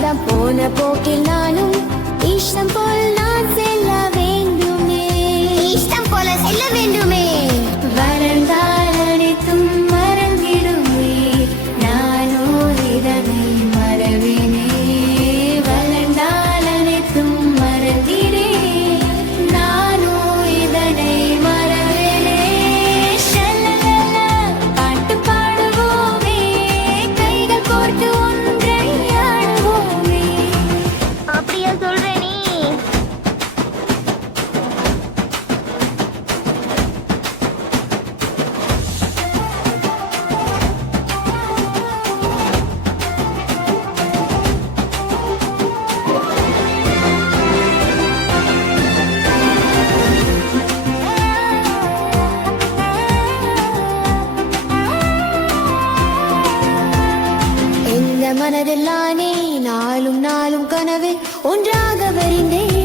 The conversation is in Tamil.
போன போக்கில் நானும் இஷ்டம் போல் நான் செல்ல வேண்டுமே, இஷ்டம் போல செல்ல வேண்டுமே. வளர்ந்தால் அனைத்தும் மறந்திடுமே, நானோ இதனை மறவேனே. வளர்ந்தால் அனைத்தும் மறந்திடே, நானோ இதனை மறவேனே. ஷல்லலல பாட்டு பாடுவோமே, கைகள் கோர்த்து ஒன்றை ஆடுவோமே. அப்படியா சொல்ற நீ? இந்த மனதில் நானே நாளும் நாளும் கனவு ஒன்றாக வரிந்தேன்.